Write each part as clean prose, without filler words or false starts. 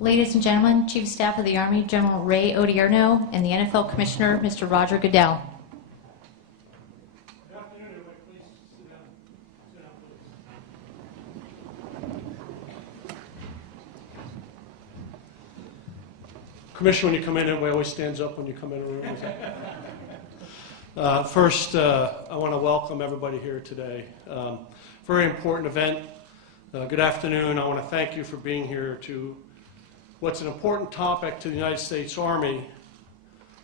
Ladies and gentlemen, Chief of Staff of the Army, General Ray Odierno, and the NFL Commissioner, Mr. Roger Goodell. Good afternoon, everybody. Please sit down. Sit down, please. Commissioner, when you come in, everybody always stands up when you come in a room. First, I want to welcome everybody here today. Very important event. Good afternoon. I want to thank you for being here to what's an important topic to the United States Army,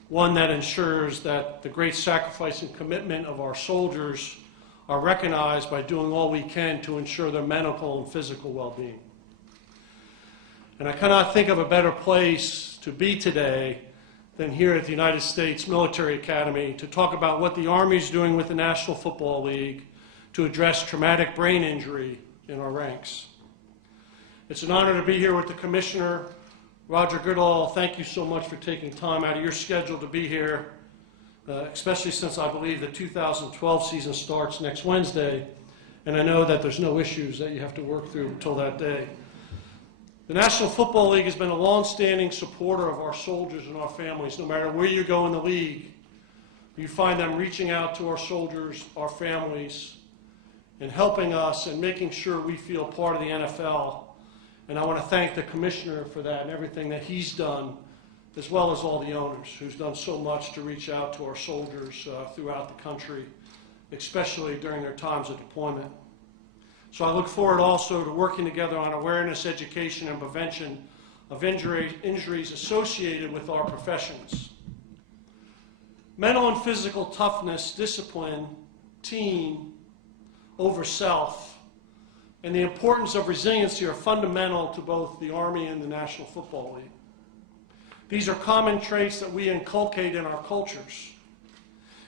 one that ensures that the great sacrifice and commitment of our soldiers are recognized by doing all we can to ensure their mental and physical well-being. And I cannot think of a better place to be today than here at the United States Military Academy to talk about what the Army is doing with the National Football League to address traumatic brain injury in our ranks. It's an honor to be here with the Commissioner, Roger Goodell. Thank you so much for taking time out of your schedule to be here, especially since I believe the 2012 season starts next Wednesday, and I know that there's no issues that you have to work through until that day. The National Football League has been a long-standing supporter of our soldiers and our families. No matter where you go in the league, you find them reaching out to our soldiers, our families, and helping us and making sure we feel part of the NFL. And I want to thank the Commissioner for that and everything that he's done, as well as all the owners who's done so much to reach out to our soldiers throughout the country, especially during their times of deployment. So I look forward also to working together on awareness, education, and prevention of injuries associated with our professions. Mental and physical toughness, discipline, team over self, and the importance of resiliency are fundamental to both the Army and the National Football League. These are common traits that we inculcate in our cultures.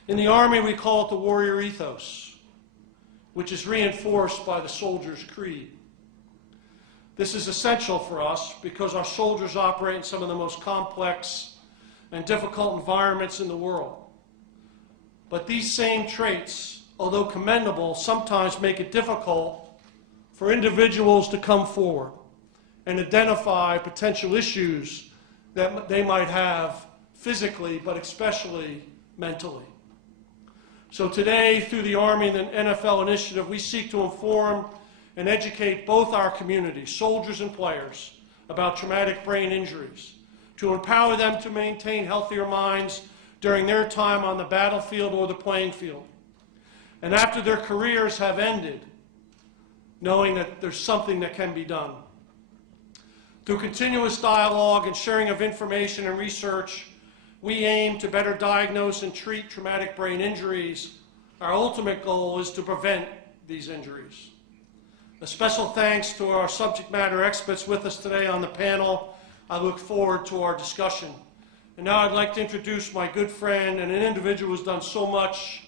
In the Army, we call it the warrior ethos, which is reinforced by the soldier's creed. This is essential for us because our soldiers operate in some of the most complex and difficult environments in the world. But these same traits, although commendable, sometimes make it difficult for individuals to come forward and identify potential issues that they might have physically, but especially mentally. So today, through the Army and the NFL initiative, we seek to inform and educate both our communities, soldiers and players, about traumatic brain injuries, to empower them to maintain healthier minds during their time on the battlefield or the playing field. And after their careers have ended, knowing that there's something that can be done. Through continuous dialogue and sharing of information and research, we aim to better diagnose and treat traumatic brain injuries. Our ultimate goal is to prevent these injuries. A special thanks to our subject matter experts with us today on the panel. I look forward to our discussion. And now I'd like to introduce my good friend and an individual who's done so much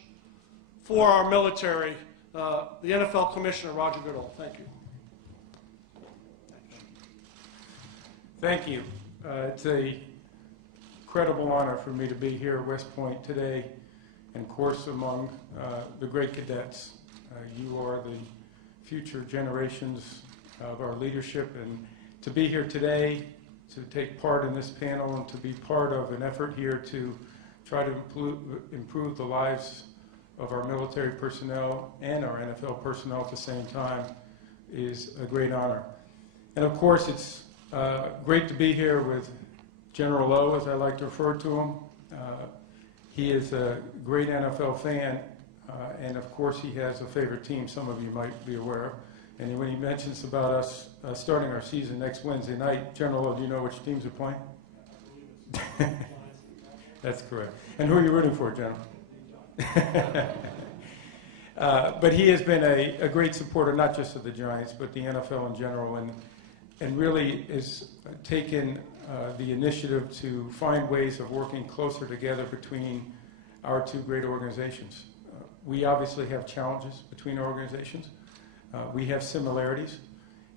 for our military, the NFL Commissioner, Roger Goodell. Thank you. Thank you. It's an incredible honor for me to be here at West Point today, and of course among the great cadets. You are the future generations of our leadership, and to be here today, to take part in this panel, and to be part of an effort here to try to improve the lives of our military personnel and our NFL personnel at the same time is a great honor. And of course, it's great to be here with General O, as I like to refer to him. He is a great NFL fan, and of course he has a favorite team some of you might be aware of. And when he mentions about us starting our season next Wednesday night, General O, do you know which teams are playing? That's correct. And who are you rooting for, General? But he has been a great supporter, not just of the Giants, but the NFL in general, and really has taken the initiative to find ways of working closer together between our two great organizations. We obviously have challenges between our organizations. We have similarities,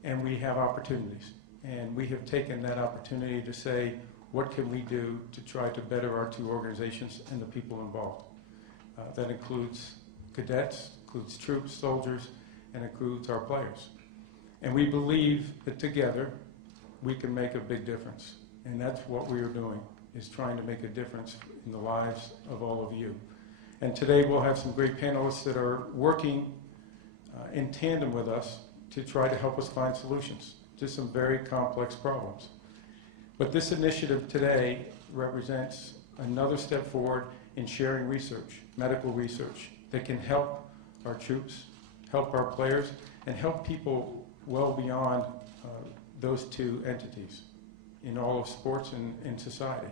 and we have opportunities. And we have taken that opportunity to say, what can we do to try to better our two organizations and the people involved? That includes cadets, includes troops, soldiers, and includes our players. And we believe that together we can make a big difference. And that's what we are doing, is trying to make a difference in the lives of all of you. And today we'll have some great panelists that are working in tandem with us to try to help us find solutions to some very complex problems. But this initiative today represents another step forward in sharing research, medical research, that can help our troops, help our players, and help people well beyond those two entities in all of sports and in society.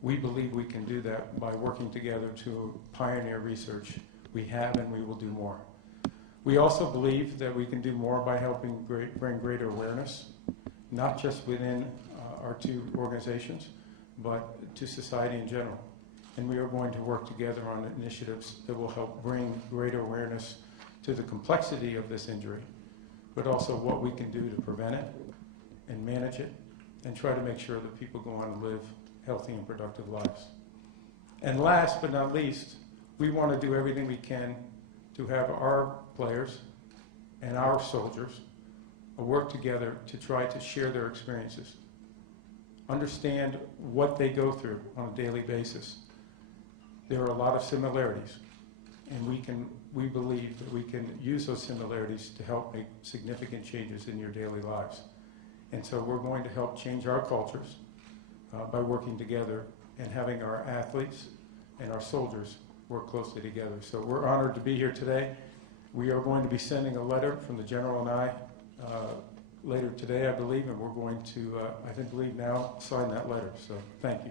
We believe we can do that by working together to pioneer research. We have and we will do more. We also believe that we can do more by helping bring greater awareness, not just within our two organizations, but to society in general. And we are going to work together on initiatives that will help bring greater awareness to the complexity of this injury, but also what we can do to prevent it and manage it and try to make sure that people go on to live healthy and productive lives. And last but not least, we want to do everything we can to have our players and our soldiers work together to try to share their experiences, understand what they go through on a daily basis. There are a lot of similarities, and we believe that we can use those similarities to help make significant changes in your daily lives. And so we're going to help change our cultures by working together and having our athletes and our soldiers work closely together. So we're honored to be here today. We are going to be sending a letter from the General and I later today, I believe, and we're going to, I believe now, sign that letter. So thank you.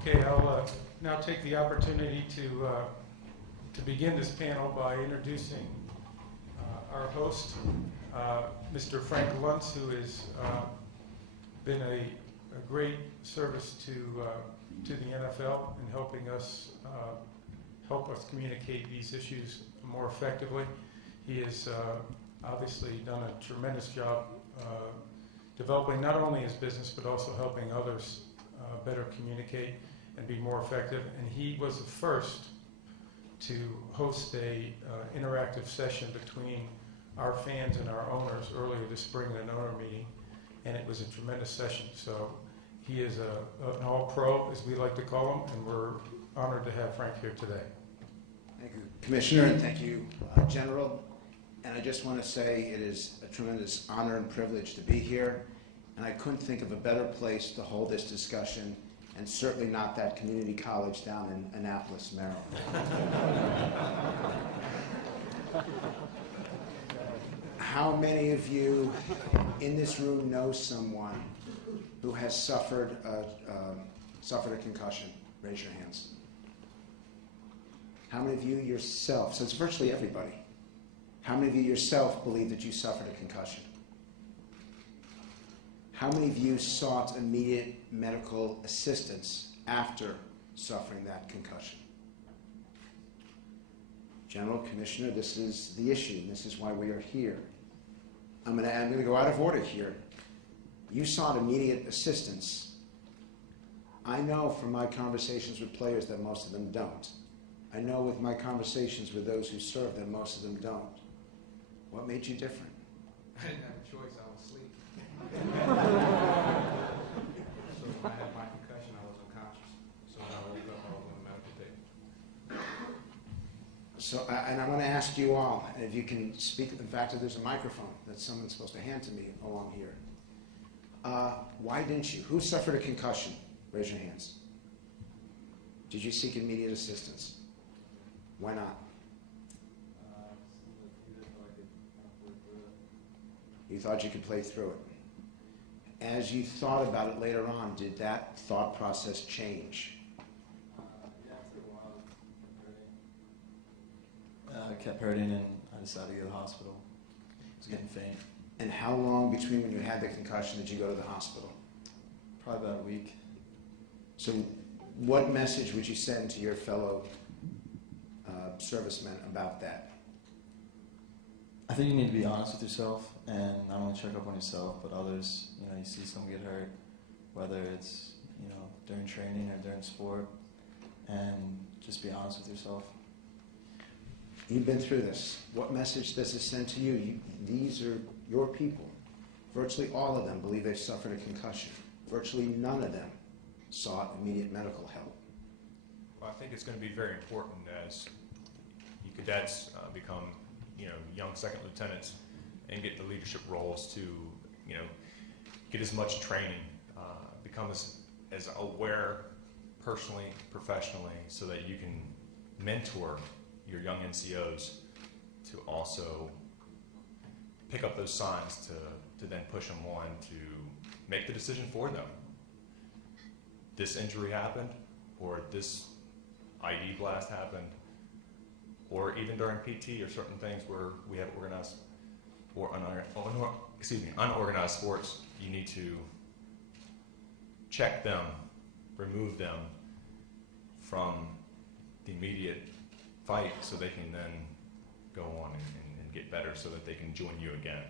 Okay, I'll now take the opportunity to begin this panel by introducing our host, Mr. Frank Luntz, who has been a great service to the NFL in helping us communicate these issues more effectively. He has obviously done a tremendous job developing not only his business but also helping others better communicate and be more effective. And he was the first to host a interactive session between our fans and our owners earlier this spring at an owner meeting, and it was a tremendous session. So he is an all-pro, as we like to call him, and we're honored to have Frank here today. Thank you, Commissioner, and thank you, General. And I just want to say it is a tremendous honor and privilege to be here, and I couldn't think of a better place to hold this discussion, and certainly not that community college down in Annapolis, Maryland. How many of you in this room know someone who has suffered a concussion? Raise your hands. How many of you yourself, so it's virtually everybody, how many of you yourself believe that you suffered a concussion? How many of you sought immediate medical assistance after suffering that concussion? General, Commissioner, this is the issue, and this is why we are here. I'm going to go out of order here. You sought immediate assistance. I know from my conversations with players that most of them don't. I know with my conversations with those who serve that most of them don't. What made you different? I didn't have a choice. I was asleep. So when I had my concussion, I was unconscious. So when I woke up, I was on a medical day. So, and I want to ask you all, and if you can speak, in fact, if there's a microphone that someone's supposed to hand to me along here. Why didn't you? Who suffered a concussion? Raise your hands. Did you seek immediate assistance? Why not? You thought you could play through it. As you thought about it later on, did that thought process change? It kept hurting, and I decided to go to the hospital. I was getting faint. And how long between when you had the concussion did you go to the hospital? Probably about a week. So what message would you send to your fellow servicemen about that? I think you need to be honest with yourself and not only check up on yourself, but others. You know, you see someone get hurt, whether it's, you know, during training or during sport, and just be honest with yourself. You've been through this. What message does this send to you? These are your people. Virtually all of them believe they've suffered a concussion. Virtually none of them sought immediate medical help. Well, I think it's going to be very important as you cadets become, young second lieutenants and get the leadership roles to, get as much training, become as aware personally, professionally, so that you can mentor your young NCOs to also pick up those signs to then push them on to make the decision for them. This injury happened, or this ID blast happened, or even during PT or certain things where we have organized or unorganized sports, you need to check them, remove them from the immediate fight so they can then go on and get better so that they can join you again.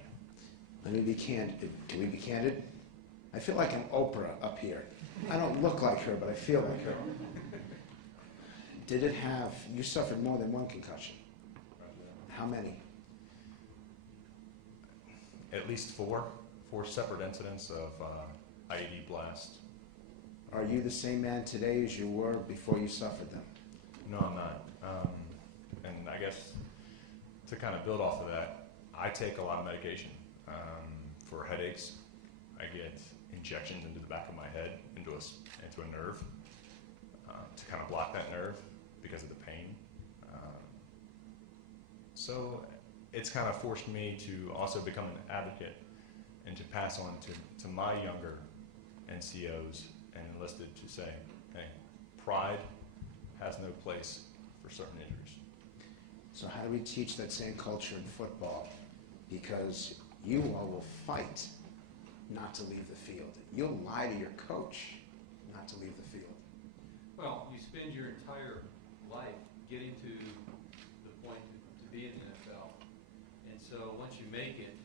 Let me be candid. Can we be candid? I feel like I'm Oprah up here. I don't look like her, but I feel like her. You suffered more than one concussion? How many? At least four separate incidents of IED blast. Are you the same man today as you were before you suffered them? No, I'm not. And I guess to kind of build off of that, I take a lot of medication for headaches. I get injections into the back of my head, into a nerve, to kind of block that nerve because of the pain. So it's kind of forced me to also become an advocate and to pass on to my younger NCOs and enlisted to say, hey, pride has no place for certain injuries. So how do we teach that same culture in football? Because you all will fight not to leave the field. You'll lie to your coach not to leave the field. Well, you spend your entire life getting to the point to be in the NFL. And so once you make it,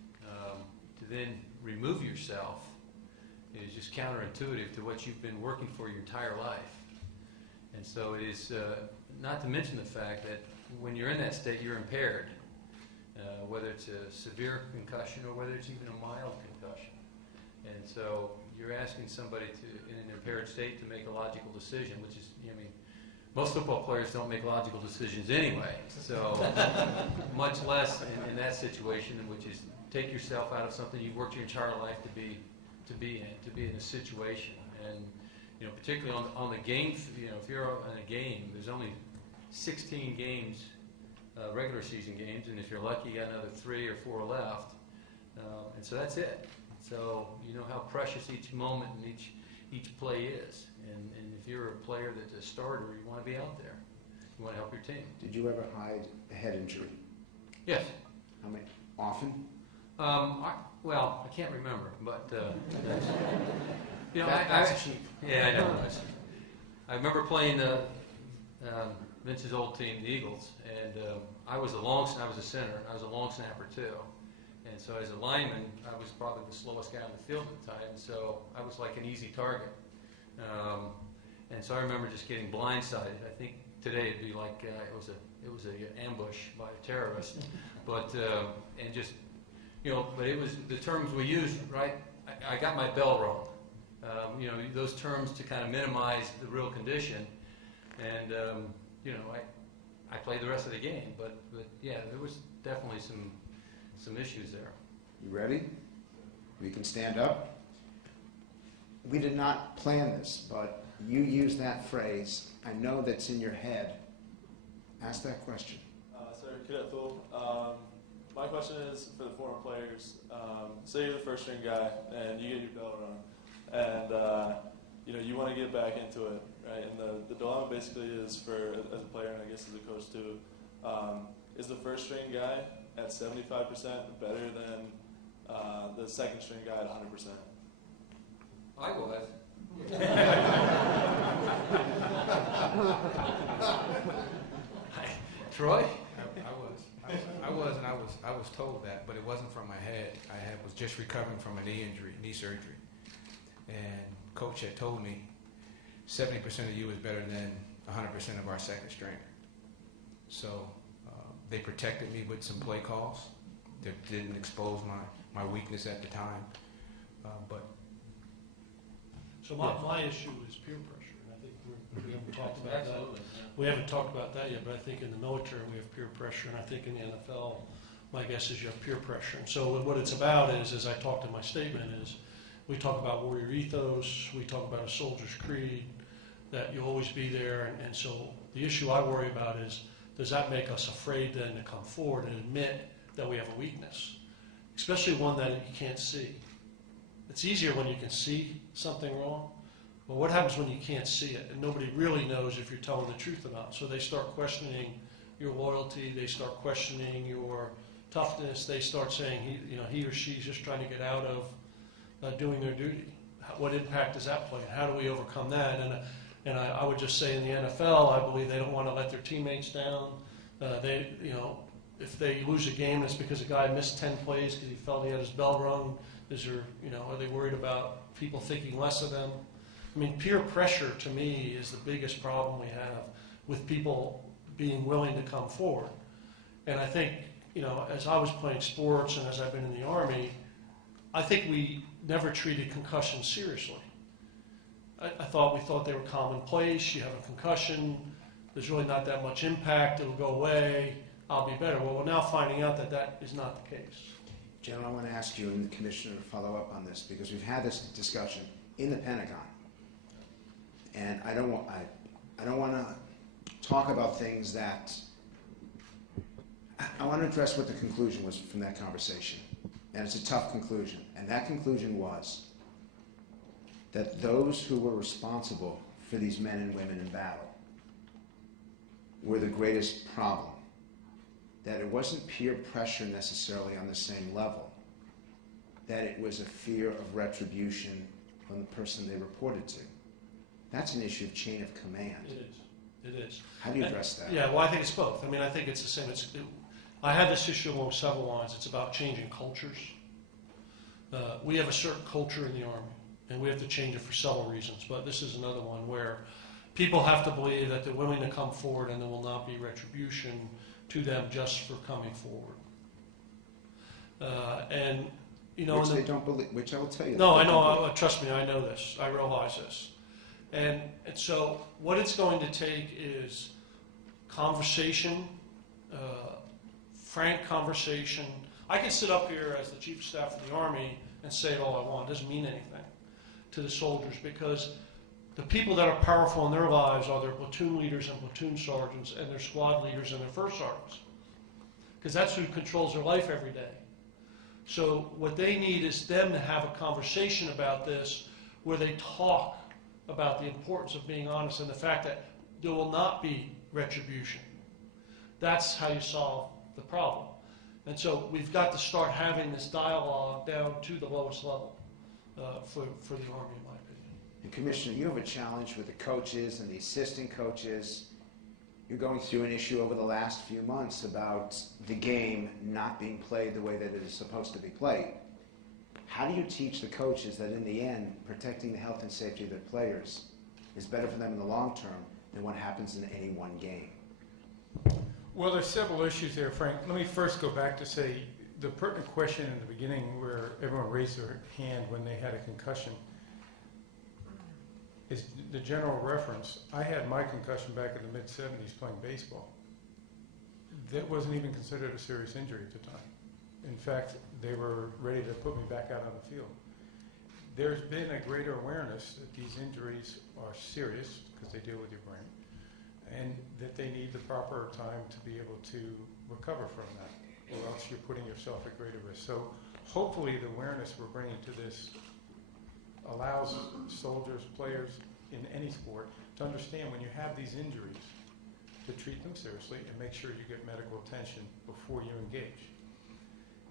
to then remove yourself is just counterintuitive to what you've been working for your entire life. And so it is, not to mention the fact that when you're in that state, you're impaired, whether it's a severe concussion or whether it's even a mild concussion. And so you're asking somebody in an impaired state to make a logical decision, which is, most football players don't make logical decisions anyway. So much less in that situation, which is take yourself out of something you've worked your entire life to be in a situation. And particularly on the game, if you're in a game, there's only 16 games, regular season games, and if you're lucky, you got another 3 or 4 left, and so that's it. So you know how precious each moment and each play is, and if you're a player that's a starter, you want to be out there. You want to help your team. Did you ever hide a head injury? Yes. How many? Often? I can't remember, but That's cheap. Yeah, I know. I remember playing Vince's old team, the Eagles, and I was a center. I was a long snapper too, and so as a lineman, I was probably the slowest guy on the field at the time. So I was like an easy target, and so I remember just getting blindsided. I think today it'd be like it was an ambush by a terrorist, but and just but it was the terms we used, right? I got my bell wrong. Those terms to kind of minimize the real condition, and I played the rest of the game. But yeah, there was definitely some issues there. You ready? We can stand up. we did not plan this, but you used that phrase. I know that's in your head. Ask that question. Sir, Cadet Thule. My question is for the former players. Say you're the first string guy and you get your bell rung, and you want to get back into it, right? And the dilemma basically is for as a player and I guess as a coach too. Is the first string guy at 75% better than the second string guy at 100%? I was. Troy? I was, and I was told that, but it wasn't from my head. I was just recovering from a knee surgery, and coach had told me 70% of you is better than 100% of our second stringer. So they protected me with some play calls that didn't expose my weakness at the time, but. So my issue is peer pressure, and I think we haven't talked about Absolutely. that. We haven't talked about that yet, but I think in the military we have peer pressure, and I think in the NFL, my guess is you have peer pressure. And so what it's about is, as I talked in my statement, is we talk about warrior ethos, we talk about a soldier's creed, that you'll always be there, and so the issue I worry about is, does that make us afraid then to come forward and admit that we have a weakness, especially one that you can't see? It's easier when you can see something wrong, but what happens when you can't see it and nobody really knows if you're telling the truth or not? So they start questioning your loyalty, they start questioning your toughness, they start saying he or she's just trying to get out of doing their duty. What impact does that play? And how do we overcome that? And I would just say in the NFL, I believe they don't want to let their teammates down. If they lose a game, it's because a guy missed 10 plays because he felt he had his bell rung. Are they worried about people thinking less of them? I mean, peer pressure to me is the biggest problem we have with people being willing to come forward. And I think, as I was playing sports and as I've been in the Army, I think we never treated concussions seriously. We thought they were commonplace. You have a concussion, there's really not that much impact, it'll go away, I'll be better. Well, we're now finding out that that is not the case. General, I want to ask you and the Commissioner to follow up on this because we've had this discussion in the Pentagon. And I don't want to talk about things that... I want to address what the conclusion was from that conversation. And it's a tough conclusion. And that conclusion was that those who were responsible for these men and women in battle were the greatest problem. That it wasn't peer pressure necessarily on the same level. That it was a fear of retribution from the person they reported to. That's an issue of chain of command. It is. How do you address that? Yeah, well, I think it's both. I mean, I think it's the same. I have this issue along several lines. It's about changing cultures. We have a certain culture in the Army, and we have to change it for several reasons. But this is another one where people have to believe that they're willing to come forward and there will not be retribution to them just for coming forward. Which they don't believe, which I will tell you. No, I know. Trust me, I know this. I realize this. And so what it's going to take is conversation, frank conversation. I can sit up here as the Chief of Staff of the Army and say it all I want. It doesn't mean anything to the soldiers because the people that are powerful in their lives are their platoon leaders and platoon sergeants and their squad leaders and their first sergeants because that's who controls their life every day. So what they need is them to have a conversation about this where they talk about the importance of being honest and the fact that there will not be retribution. That's how you solve the problem. And so we've got to start having this dialogue down to the lowest level for the Army, in my opinion. And Commissioner, you have a challenge with the coaches and the assistant coaches. You're going through an issue over the last few months about the game not being played the way that it is supposed to be played. How do you teach the coaches that in the end, protecting the health and safety of their players is better for them in the long term than what happens in any one game? Well, there's several issues there, Frank. Let me first go back to say the pertinent question in the beginning where everyone raised their hand when they had a concussion is the general reference. I had my concussion back in the mid-'70s playing baseball. That wasn't even considered a serious injury at the time. In fact, they were ready to put me back out on the field. there's been a greater awareness that these injuries are serious because they deal with your brain, and that they need the proper time to be able to recover from that, or else you're putting yourself at greater risk. So hopefully the awareness we're bringing to this allows soldiers, players in any sport to understand when you have these injuries to treat them seriously and make sure you get medical attention before you engage.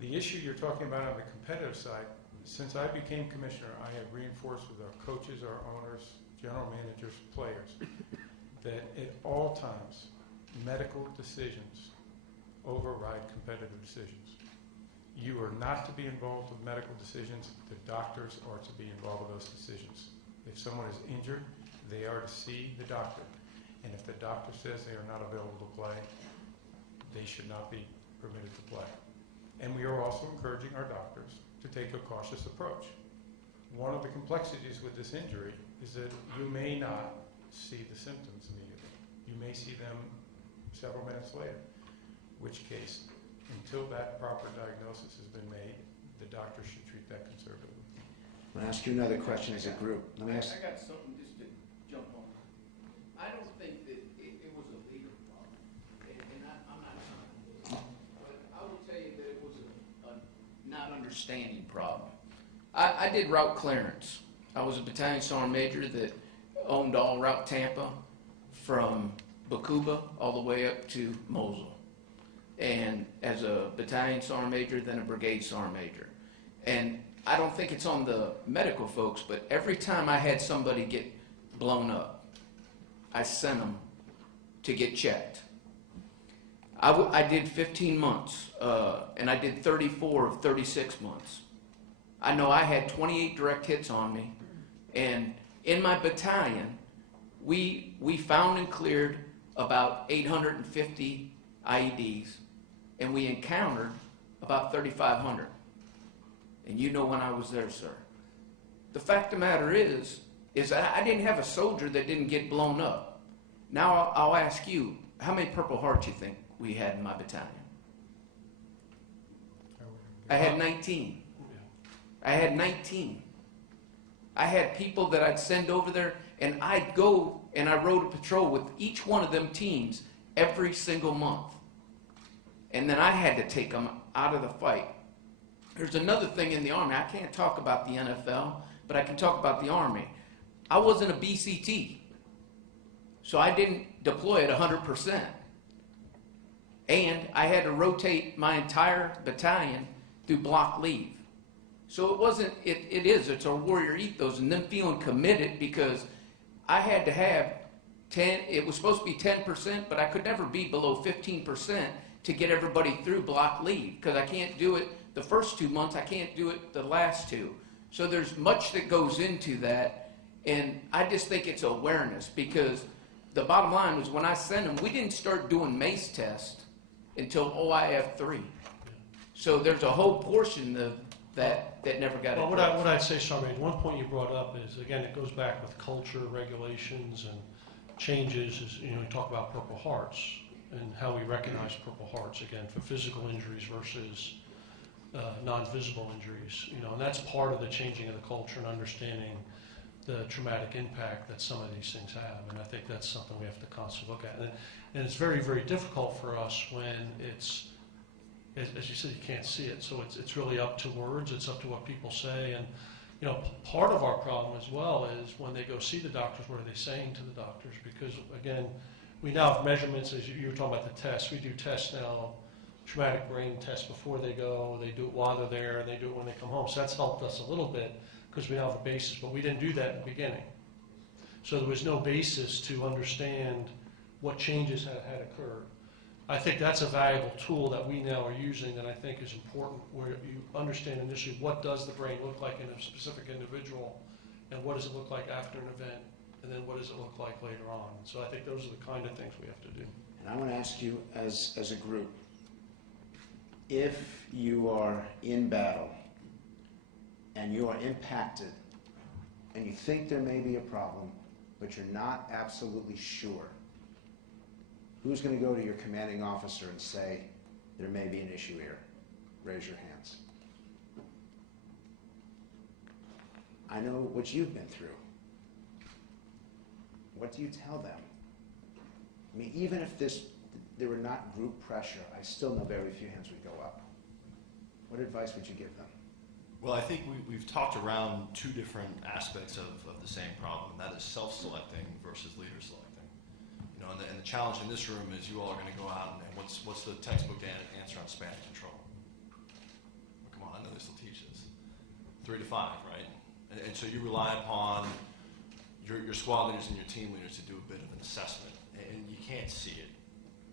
The issue you're talking about on the competitive side, since I became commissioner, I have reinforced with our coaches, our owners, general managers, players, that at all times, medical decisions override competitive decisions. You are not to be involved with medical decisions. The doctors are to be involved with those decisions. If someone is injured, they are to see the doctor. And if the doctor says they are not available to play, they should not be permitted to play. And we are also encouraging our doctors to take a cautious approach. One of the complexities with this injury is that you may not see the symptoms immediately. You may see them several minutes later, in which case, until that proper diagnosis has been made, the doctor should treat that conservatively. I'm going to ask you another question as a group. Let me ask. I got something just to jump on. I don't think that it was a leader problem, and I'm not trying to, but I will tell you that it was a not understanding problem. I did route clearance. I was a battalion sergeant major that owned all Route Tampa from Bakuba all the way up to Mosul. And as a battalion sergeant major, then a brigade sergeant major. And I don't think it's on the medical folks, but every time I had somebody get blown up, I sent them to get checked. I did 15 months, and I did 34 of 36 months. I know I had 28 direct hits on me, and in my battalion, we found and cleared about 850 IEDs, and we encountered about 3,500. And you know when I was there, sir. The fact of the matter is that I didn't have a soldier that didn't get blown up. Now I'll ask you, how many Purple Hearts you think we had in my battalion? I had 19. I had 19. I had people that I'd send over there, and I'd go and I rode a patrol with each one of them teams every single month. And then I had to take them out of the fight. There's another thing in the Army. I can't talk about the NFL, but I can talk about the Army. I wasn't a BCT, so I didn't deploy at 100%. And I had to rotate my entire battalion through block leave. So it wasn't, it's a warrior ethos, and them feeling committed, because I had to have 10, it was supposed to be 10%, but I could never be below 15% to get everybody through block leave, because I can't do it the first 2 months, I can't do it the last 2. So there's much that goes into that, and I just think it's awareness, because the bottom line was when I sent them, we didn't start doing MACE tests until OIF 3. So there's a whole portion of that never got Well, addressed. what I'd say, Sarmaine, one point you brought up is, again, it goes back with culture, regulations, and changes. Is, you talk about Purple Hearts and how we recognize Purple Hearts, again, for physical injuries versus non-visible injuries. And that's part of the changing of the culture and understanding the traumatic impact that some of these things have. And I think that's something we have to constantly look at. And it's very, very difficult for us when it's, as you said, you can't see it. So it's really up to words. It's up to what people say. And, part of our problem as well is when they go see the doctors, what are they saying to the doctors? Because, again, we now have measurements, as you were talking about the tests. We do tests now, traumatic brain tests before they go. They do it while they're there, and they do it when they come home. So that's helped us a little bit because we now have a basis. But we didn't do that in the beginning. So there was no basis to understand what changes had occurred. I think that's a valuable tool that we now are using that I think is important, where you understand initially what does the brain look like in a specific individual, and what does it look like after an event, and then what does it look like later on. So I think those are the kind of things we have to do. And I want to ask you as a group, if you are in battle and you are impacted and you think there may be a problem, but you're not absolutely sure, who's going to go to your commanding officer and say, there may be an issue here? Raise your hands. I know what you've been through. What do you tell them? I mean, even if there were not group pressure, I still know very few hands would go up. What advice would you give them? Well, I think we've talked around two different aspects of the same problem, and that is self-selecting versus leader selecting. You know, and the challenge in this room is you all are going to go out and what's the textbook answer on span of control? Well, come on, I know they still teach this. 3 to 5, right? And so you rely upon your squad leaders and your team leaders to do a bit of an assessment, and you can't see it.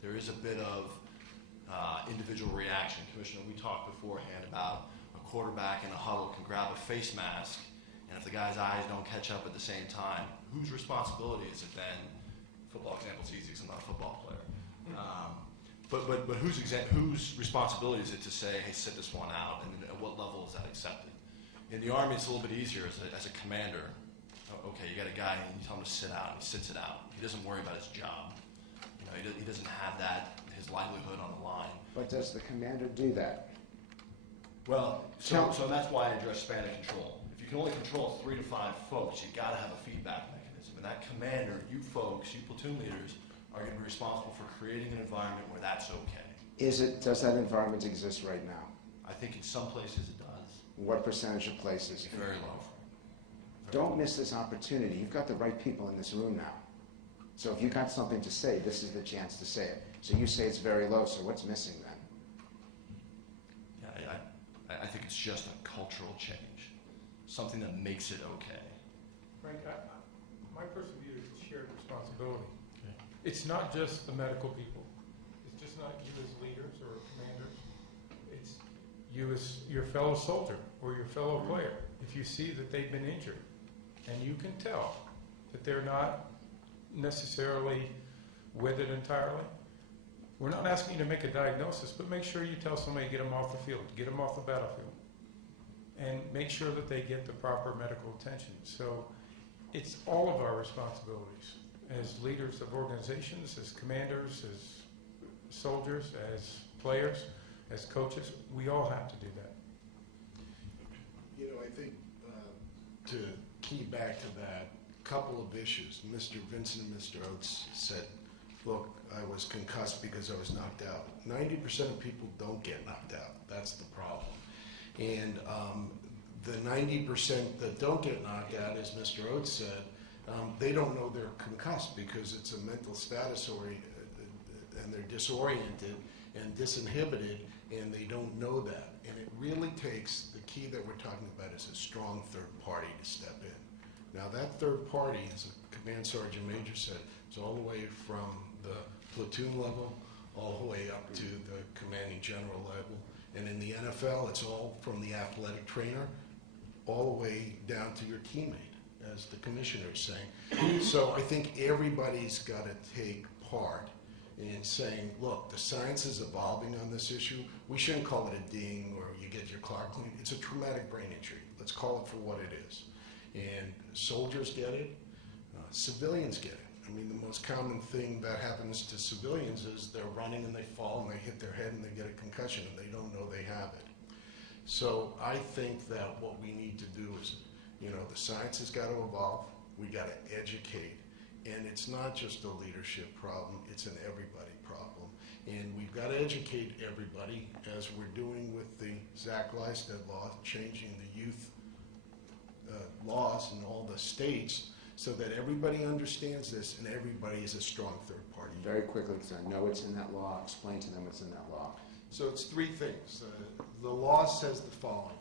There is a bit of individual reaction. Commissioner, we talked beforehand about a quarterback in a huddle can grab a face mask, and if the guy's eyes don't catch up at the same time, whose responsibility is it then? Football example's easy because I'm not a football player. But whose responsibility is it to say, hey, sit this one out, and at what level is that accepted? In the Army, it's a little bit easier as a commander. Okay, you got a guy, and you tell him to sit out, and he sits it out. He doesn't worry about his job. You know, he doesn't have his livelihood on the line. But does the commander do that? Well, so that's why I address span of control. If you can only control 3 to 5 folks, you got to have a feedback mechanism. And that commander, you folks, you platoon leaders, are going to be responsible for creating an environment where that's okay. Does that environment exist right now? I think in some places it does. What percentage of places? Very low. Don't miss this opportunity. You've got the right people in this room now. So if you've got something to say, this is the chance to say it. So you say it's very low, so what's missing then? Yeah, I think it's just a cultural change, something that makes it okay. Frank, my personal view is shared responsibility. Okay. It's not just the medical people. It's just not you as leaders or commanders. It's you as your fellow soldier or your fellow player. If you see that they've been injured, and you can tell that they're not necessarily with it entirely, we're not asking you to make a diagnosis, but make sure you tell somebody to get them off the field, get them off the battlefield, and make sure that they get the proper medical attention. So it's all of our responsibilities as leaders of organizations, as commanders, as soldiers, as players, as coaches. We all have to do that. You know, I think to key back to that, couple of issues. Mr. Vincent and Mr. Oates said, look, I was concussed because I was knocked out. 90% of people don't get knocked out. That's the problem. And the 90% that don't get knocked out, as Mr. Oates said, they don't know they're concussed because it's a mental status and they're disoriented and disinhibited, and they don't know that. And it really takes, the key that we're talking about is a strong third party to step in. Now that third party, as the Command Sergeant Major said, is all the way from the platoon level all the way up to the commanding general level. And in the NFL, it's all from the athletic trainer all the way down to your teammate, as the commissioner is saying. So I think everybody's got to take part in saying, look, the science is evolving on this issue. We shouldn't call it a ding or you get your car cleaned. It's a traumatic brain injury. Let's call it for what it is. And soldiers get it, civilians get it. I mean, the most common thing that happens to civilians is they're running and they fall and they hit their head and they get a concussion and they don't know they have it. So I think that what we need to do is, you know, the science has got to evolve. We got to educate. And it's not just a leadership problem, it's an everybody problem. And we've got to educate everybody, as we're doing with the Zach Lystead law, changing the youth laws in all the states, so that everybody understands this and everybody is a strong third party. Very quickly, because I know it's in that law. Explain to them what's in that law. So it's 3 things. The law says the following.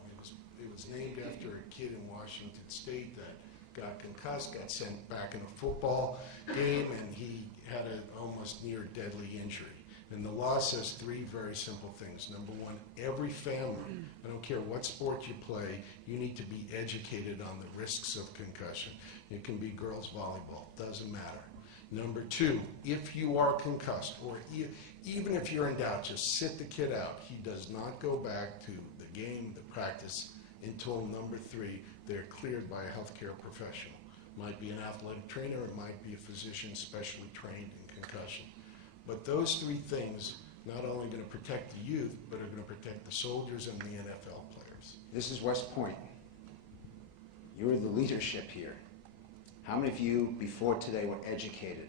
It was named after a kid in Washington State that got concussed, got sent back in a football game, and he had an almost near deadly injury. And the law says 3 very simple things. Number 1, every family, I don't care what sport you play, you need to be educated on the risks of concussion. It can be girls volleyball, doesn't matter. Number 2, if you are concussed, or even if you're in doubt, just sit the kid out. He does not go back to the game, the practice, until number 3, they're cleared by a healthcare professional. Might be an athletic trainer, it might be a physician specially trained in concussion. But those 3 things not only going to protect the youth, but are going to protect the soldiers and the NFL players. This is West Point. You're the leadership here. How many of you before today were educated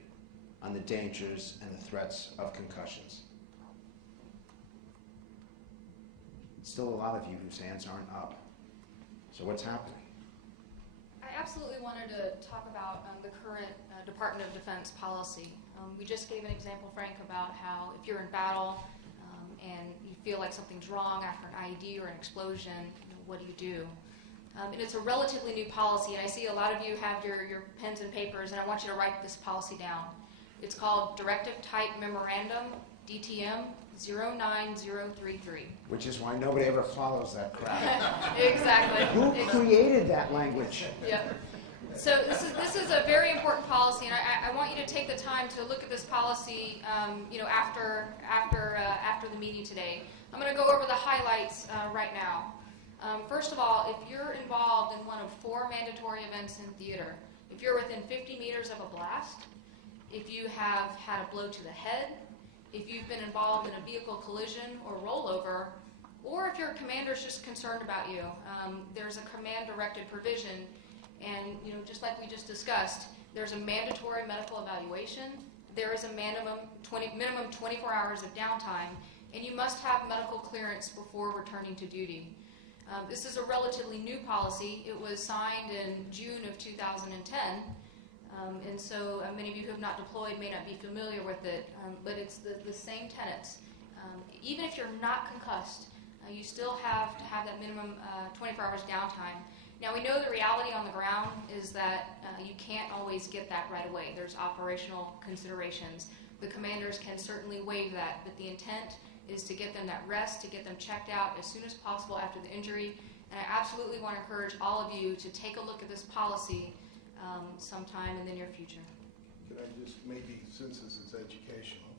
on the dangers and the threats of concussions? Still a lot of you whose hands aren't up. So what's happening? I absolutely wanted to talk about the current Department of Defense policy. We just gave an example, Frank, about how if you're in battle and you feel like something's wrong after an IED or an explosion, what do you do? And it's a relatively new policy, and I see a lot of you have your pens and papers, and I want you to write this policy down. It's called Directive Type Memorandum, DTM 09033. Which is why nobody ever follows that crap. Exactly. Who created that language? Yep. So this is a very important policy, and I want you to take the time to look at this policy, after the meeting today. I'm going to go over the highlights right now. First of all, if you're involved in one of 4 mandatory events in theater, if you're within 50 meters of a blast, if you have had a blow to the head, if you've been involved in a vehicle collision or rollover, or if your commander's just concerned about you, there's a command-directed provision, and just like we just discussed, there's a mandatory medical evaluation, there is a minimum 24 hours of downtime, and you must have medical clearance before returning to duty. This is a relatively new policy. It was signed in June of 2010, and so many of you who have not deployed may not be familiar with it, but it's the same tenets. Even if you're not concussed, you still have to have that minimum 24 hours downtime. Now, we know the reality on the ground is that you can't always get that right away. There's operational considerations. The commanders can certainly waive that, but the intent is to get them that rest, to get them checked out as soon as possible after the injury. And I absolutely want to encourage all of you to take a look at this policy sometime in the near future. Could I just maybe, since this is educational,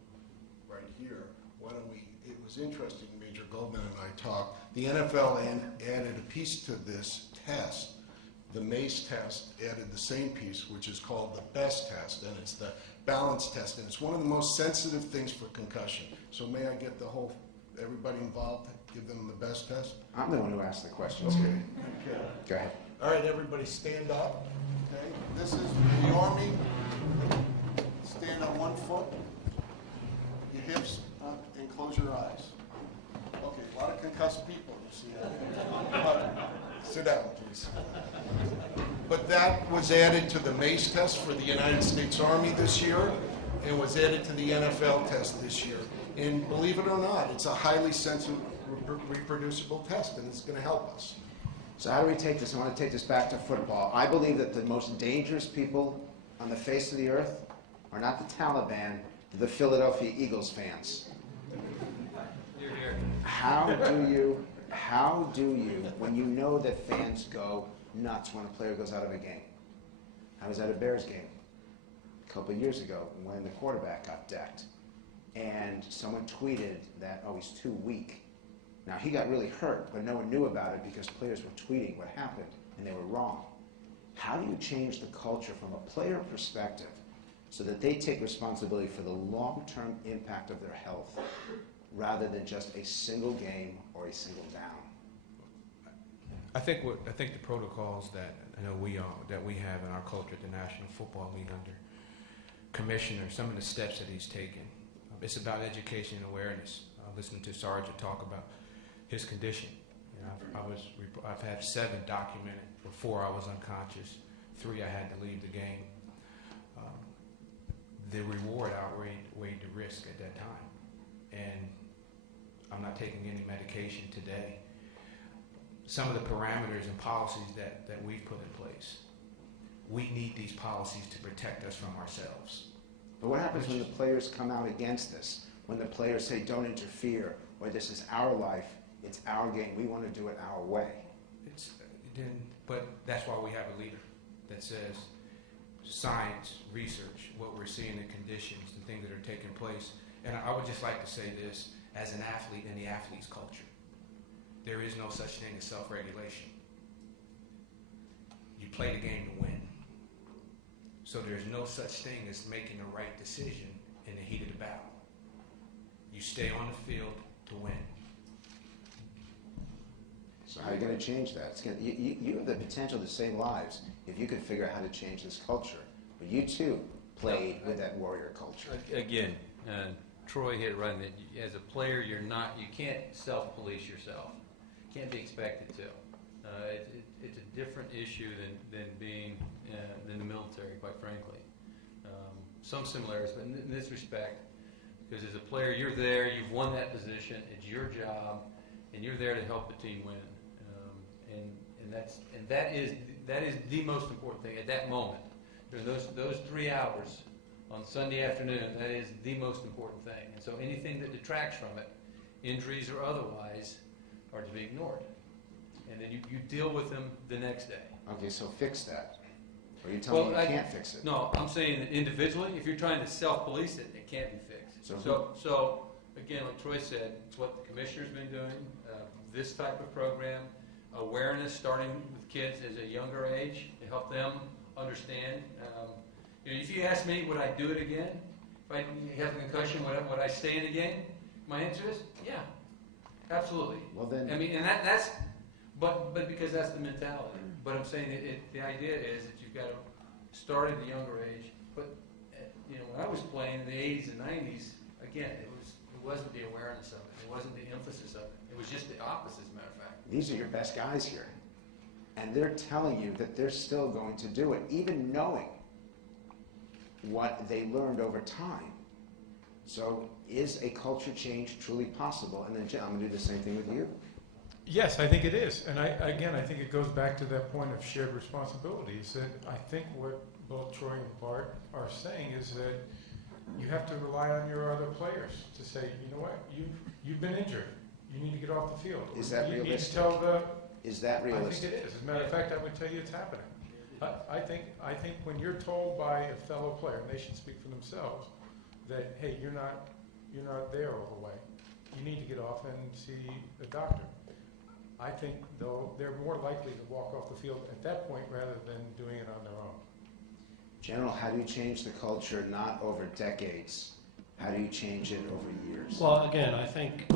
right here, why don't we, it was interesting, Major Goldman and I talked, the NFL added a piece to this test. The MACE test added the same piece, which is called the BEST test, and it's the balance test, and it's one of the most sensitive things for concussion. So may I get everybody involved, give them the BEST test? I'm the one who asked the questions. Okay. Go ahead. All right, everybody stand up. Okay. This is the Army. Stand on one foot, your hips up, and close your eyes. Okay, a lot of concussed people, you see that? Sit down, please. But that was added to the MACE test for the United States Army this year, and was added to the NFL test this year. And believe it or not, it's a highly sensitive, reproducible test, and it's going to help us. So how do we take this? I want to take this back to football. I believe that the most dangerous people on the face of the earth are not the Taliban, the Philadelphia Eagles fans. How do you, when you know that fans go nuts when a player goes out of a game? I was at a Bears game a couple of years ago when the quarterback got decked, and someone tweeted that, oh, he's too weak. Now, he got really hurt, but no one knew about it because players were tweeting what happened, and they were wrong. How do you change the culture from a player perspective so that they take responsibility for the long-term impact of their health rather than just a single game or a single down? I think the protocols that I know that we have in our culture at the National Football League under Commissioner, some of the steps that he's taken. It's about education and awareness. Listening to Sergeant talk about his condition. I've had 7 documented. For 4 I was unconscious. 3 I had to leave the game. The reward outweighed the risk at that time, and I'm not taking any medication today. Some of the parameters and policies that we've put in place, we need these policies to protect us from ourselves. But what happens when the players come out against this? When the players say, don't interfere, or this is our life, it's our game, we want to do it our way. But that's why we have a leader that says science, research, what we're seeing in conditions, the things that are taking place. And I would just like to say this, as an athlete in the athlete's culture, there is no such thing as self-regulation. You play the game to win. So there's no such thing as making the right decision in the heat of the battle. You stay on the field to win. So So how are you going to change that? You have the potential to save lives if you could figure out how to change this culture. But you too played with that warrior culture. Again, Troy hit right in it. As a player, you can't self-police yourself. You can't be expected to. It's a different issue than being in the military, quite frankly. Some similarities, but in this respect, because as a player, you're there, you've won that position, it's your job, and you're there to help the team win. That is the most important thing at that moment. During those 3 hours on Sunday afternoon, that is the most important thing. And so anything that detracts from it, injuries or otherwise, are to be ignored. And then you deal with them the next day. Okay, so fix that. Or you tell me you can't fix it. No, I'm saying that individually, if you're trying to self-police it, it can't be fixed. So again, like Troy said, it's what the commissioner's been doing, this type of program, awareness starting with kids as a younger age to help them understand. If you ask me, would I do it again? If I have a concussion, would I stay in the game? My answer is, yeah, absolutely. Well then, but because that's the mentality. But I'm saying the idea is that you've got to start at a younger age. But when I was playing in the 80s and 90s, again, it wasn't the awareness of it. It wasn't the emphasis of it. It was just the opposite, as a matter of fact. these are your best guys here. And they're telling you that they're still going to do it, even knowing what they learned over time. So is a culture change truly possible? And then, Jim, I'm going to do the same thing with you. Yes, I think it is. And I think it goes back to that point of shared responsibility. Is that I think what both Troy and Bart are saying is that you have to rely on your other players to say, you know what, you've been injured. You need to get off the field. Is that realistic? You need to tell Is that realistic? I think it is. As a matter of fact, I would tell you it's happening. I think when you're told by a fellow player, and they should speak for themselves, that hey, you're not there all the way. You need to get off and see a doctor. I think though they're more likely to walk off the field at that point rather than doing it on their own. General, how do you change the culture not over decades? How do you change it over years? Well, again, I think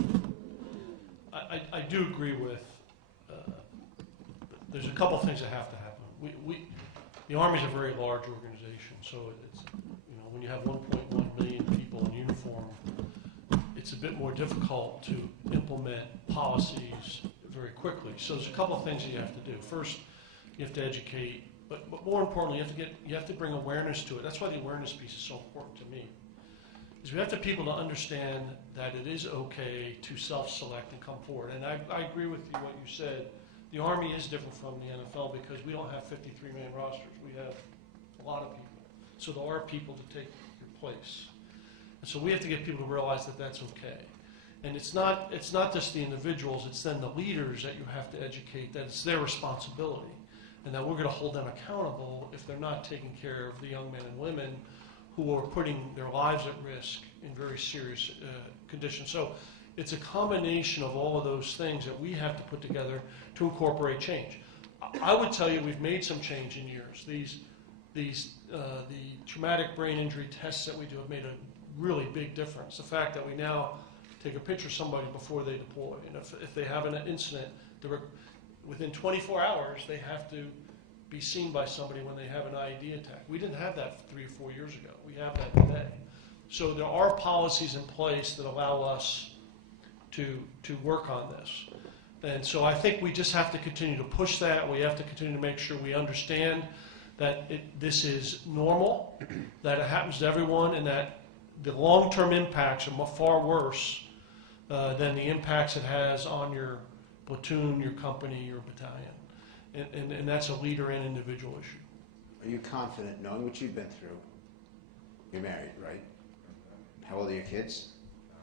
I do agree with. There's a couple things that have to happen. The Army's a very large organization, so it's when you have 1.1 million people in uniform, it's a bit more difficult to implement policies very quickly. So there's a couple of things that you have to do. First, you have to educate, but more importantly, you have to bring awareness to it. That's why the awareness piece is so important to me. Is we have to people to understand that it is okay to self-select and come forward. And I agree with you what you said. The Army is different from the NFL because we don't have 53-man rosters. We have a lot of people. So there are people to take your place. And so we have to get people to realize that that's okay. And it's not just the individuals, it's then the leaders that you have to educate that it's their responsibility and that we're going to hold them accountable if they're not taking care of the young men and women who are putting their lives at risk in very serious conditions. So it's a combination of all of those things that we have to put together to incorporate change. I would tell you we've made some change in years. The traumatic brain injury tests that we do have made a really big difference. The fact that we now take a picture of somebody before they deploy, and if they have an incident, within 24 hours they have to be seen by somebody when they have an IED attack. We didn't have that 3 or 4 years ago. We have that today. So there are policies in place that allow us to work on this. And so I think we just have to continue to push that. We have to continue to make sure we understand that this is normal, that it happens to everyone, and that the long-term impacts are far worse than the impacts it has on your platoon, your company, your battalion. And that's a leader and individual issue. Are you confident, knowing what you've been through? You're married, right? How old are your kids?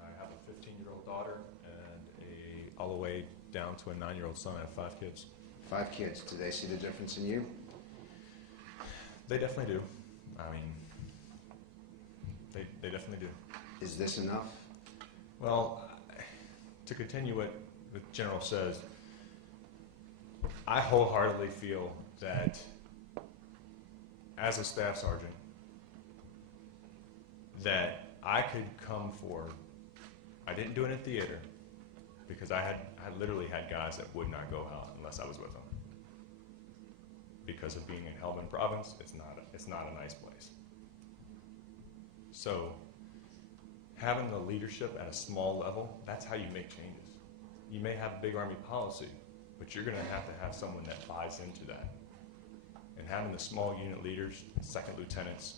I have a 15-year-old daughter and all the way down to a 9-year-old son. I have 5 kids. 5 kids. Do they see the difference in you? They definitely do. I mean, they definitely do. Is this enough? Well, to continue what the General says, I wholeheartedly feel that as a staff sergeant, that I could come forward. I didn't do it in theater because I literally had guys that would not go out unless I was with them. Because of being in Helmand Province, it's not a nice place. So having the leadership at a small level, that's how you make changes. You may have a big Army policy, but you're going to have someone that buys into that. And having the small unit leaders, second lieutenants,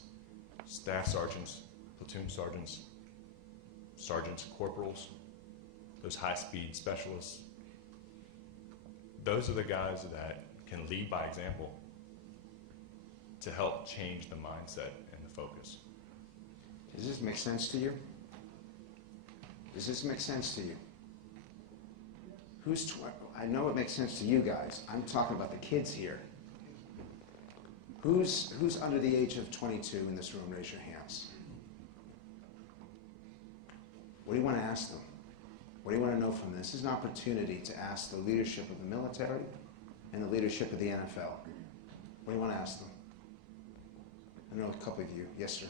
staff sergeants, platoon sergeants, sergeants, corporals, those high-speed specialists, those are the guys that can lead by example to help change the mindset and the focus. Does this make sense to you? Does this make sense to you? I know it makes sense to you guys. I'm talking about the kids here. Who's under the age of 22 in this room? Raise your hands. What do you want to ask them? What do you want to know from them? This is an opportunity to ask the leadership of the military and the leadership of the NFL. What do you want to ask them? I know a couple of you. Yes, sir.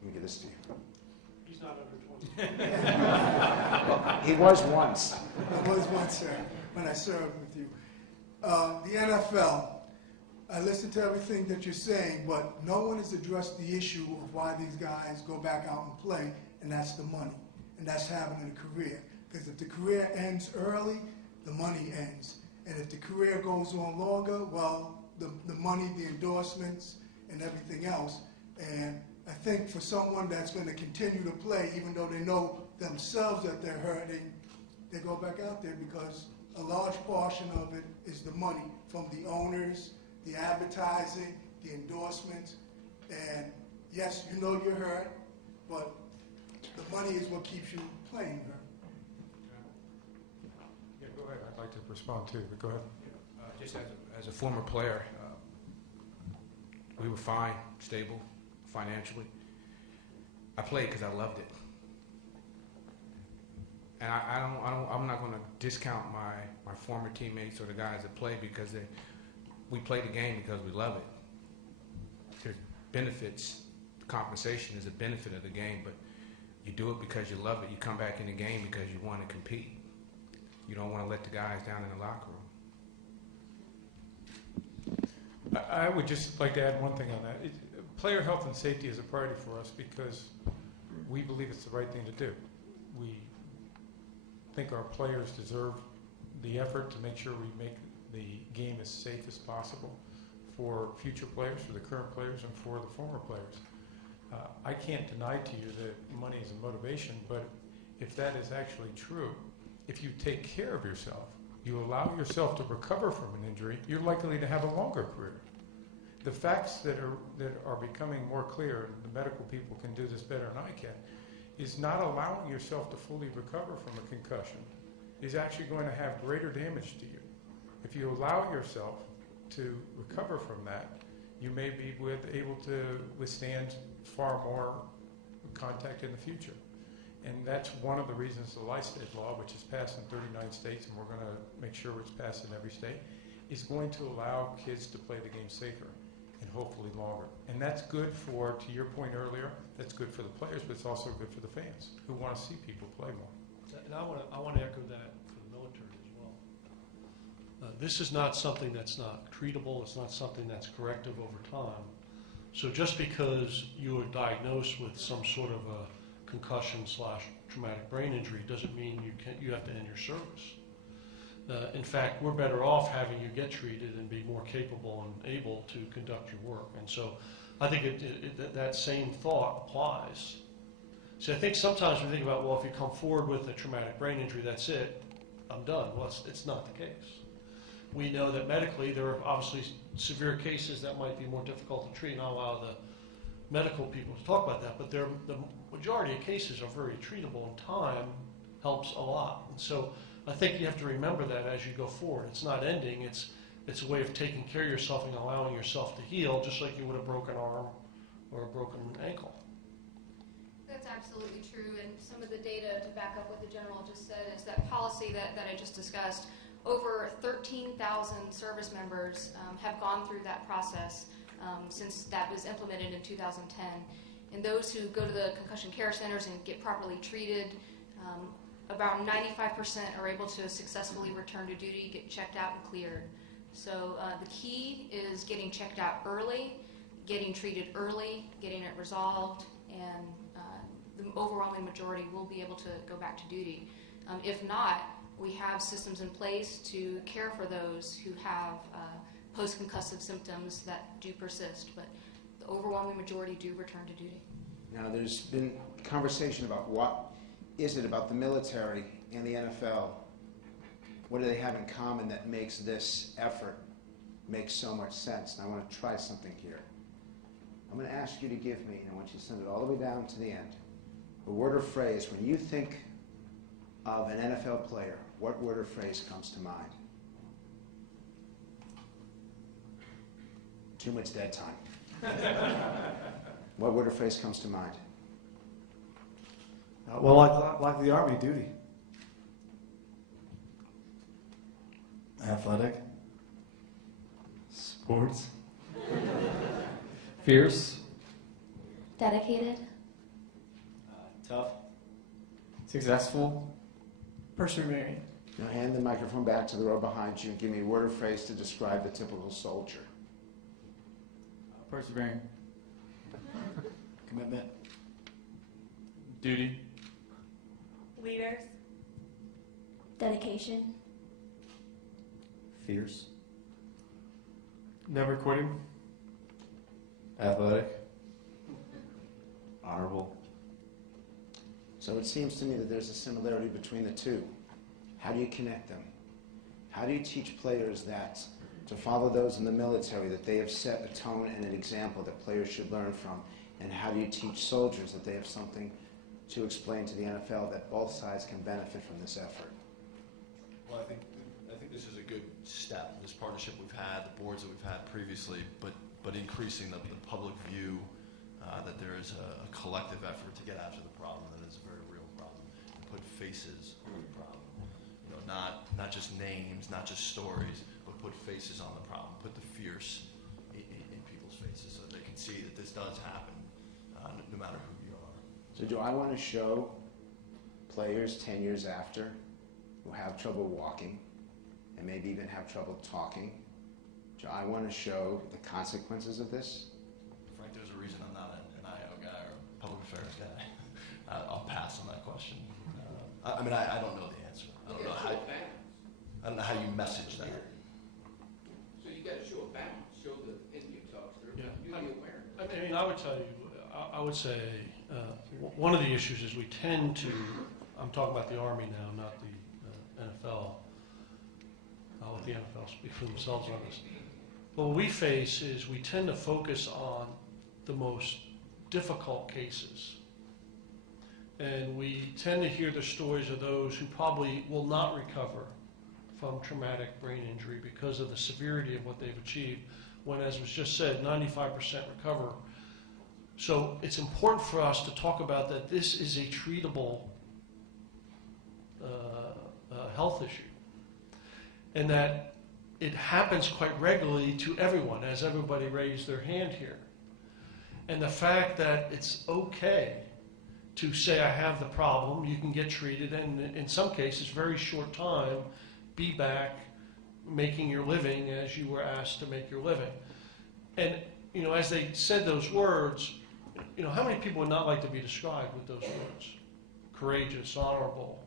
Let me give this to you. He's not under 20. Well, he was once. I was once, sir, when I served with you. The NFL, I listen to everything that you're saying, but no one has addressed the issue of why these guys go back out and play, and that's the money, and that's having a career. Because if the career ends early, the money ends. And if the career goes on longer, well, the money, the endorsements, and everything else. And I think for someone that's going to continue to play, even though they know themselves that they're hurting, they go back out there because a large portion of it is the money from the owners, the advertising, the endorsements. And yes, you know you're hurt, but the money is what keeps you playing hurt. Yeah, go ahead. I'd like to respond too, but go ahead. Just as a former player, we were fine, stable, financially. I played because I loved it, and I'm not going to discount my former teammates or the guys that play because we play the game because we love it. There's benefits. Compensation is a benefit of the game, but you do it because you love it. You come back in the game because you want to compete. You don't want to let the guys down in the locker room. I would just like to add one thing on that. Player health and safety is a priority for us because we believe it's the right thing to do. We think our players deserve the effort to make sure we make the game as safe as possible for future players, for the current players, and for the former players. I can't deny to you that money is a motivation, but if that is actually true, if you take care of yourself, you allow yourself to recover from an injury, you're likely to have a longer career. The facts that are becoming more clear, and the medical people can do this better than I can, is not allowing yourself to fully recover from a concussion is actually going to have greater damage to you. If you allow yourself to recover from that, you may be able to withstand far more contact in the future. And that's one of the reasons the Lifestead Law, which is passed in 39 states, and we're going to make sure it's passed in every state, is going to allow kids to play the game safer and hopefully longer. And that's good for, to your point earlier, that's good for the players, but it's also good for the fans who want to see people play more. And I want to echo that for the military as well. This is not something that's not treatable. It's not something that's corrective over time. So just because you are diagnosed with some sort of a concussion/traumatic brain injury doesn't mean you have to end your service. In fact, we're better off having you get treated and be more capable and able to conduct your work. And so I think that same thought applies. So I think sometimes we think about, well, if you come forward with a traumatic brain injury, that's it, I'm done. Well, it's not the case. We know that medically there are obviously severe cases that might be more difficult to treat, and I'll allow the medical people to talk about that, but the majority of cases are very treatable, and time helps a lot. And so I think you have to remember that as you go forward. It's not ending. It's a way of taking care of yourself and allowing yourself to heal, just like you would a broken arm or a broken ankle. That's absolutely true, and some of the data to back up what the general just said is that policy that I just discussed, over 13,000 service members have gone through that process since that was implemented in 2010. And those who go to the concussion care centers and get properly treated, about 95% are able to successfully return to duty, get checked out and cleared. So the key is getting checked out early, getting treated early, getting it resolved, and the overwhelming majority will be able to go back to duty. If not, we have systems in place to care for those who have post-concussive symptoms that do persist, but the overwhelming majority do return to duty. Now, there's been conversation about what is it about the military and the NFL. What do they have in common that makes this effort make so much sense? And I want to try something here. I'm going to ask you to give me, and I want you to send it all the way down to the end, a word or phrase. When you think of an NFL player, what word or phrase comes to mind? Too much dead time. What word or phrase comes to mind? Well, like the Army, duty. Athletic. Sports. Fierce. Dedicated. Tough. Successful. Persevering. Now hand the microphone back to the row behind you and give me a word or phrase to describe the typical soldier. Persevering. Commitment. Duty. Leaders. Dedication. Fierce. Never quitting. Athletic. Honorable. So it seems to me that there's a similarity between the two. How do you connect them? How do you teach players that to follow those in the military, that they have set a tone and an example that players should learn from? And how do you teach soldiers that they have something to explain to the NFL that both sides can benefit from this effort? Well, I think this is a good step. This partnership we've had, the boards that we've had previously, but increasing the public view that there is a collective effort to get after the problem, that is a very real problem, and put faces on the problem. You know, not just names, not just stories, but put faces on the problem. Put the fierce in people's faces so they can see that this does happen, no matter who you are. So do I want to show players 10 years after who have trouble walking and maybe even have trouble talking? Do I want to show the consequences of this? Frank, there's a reason I'm not an IO guy or a public affairs guy. I'll pass on that question. I mean, I don't know the answer. I don't know how you message that. So you got to show a balance, show the, and you talk through, do the awareness. I mean, I would tell you, I would say one of the issues is we tend to, I'm talking about the Army now, not the NFL. I'll let the NFL speak for themselves on this. But what we face is we tend to focus on the most difficult cases. And we tend to hear the stories of those who probably will not recover from traumatic brain injury because of the severity of what they've achieved, when, as was just said, 95% recover. So it's important for us to talk about that this is a treatable health issue, and that it happens quite regularly to everyone, as everybody raised their hand here. And the fact that it's okay to say, I have the problem, you can get treated, and in some cases, very short time, be back making your living as you were asked to make your living. And, you know, as they said those words, you know, how many people would not like to be described with those words? Courageous, honorable,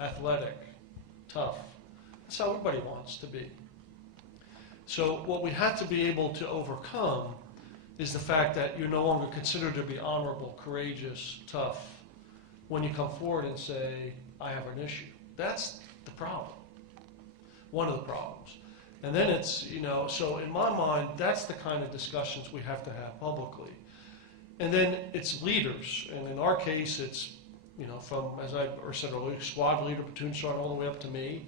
athletic, tough. That's how everybody wants to be. So what we have to be able to overcome is the fact that you're no longer considered to be honorable, courageous, tough when you come forward and say, I have an issue. That's the problem. One of the problems. And then it's, you know, so in my mind, that's the kind of discussions we have to have publicly. And then it's leaders. And in our case, it's, you know, from, as I said earlier, squad leader, platoon sergeant, all the way up to me.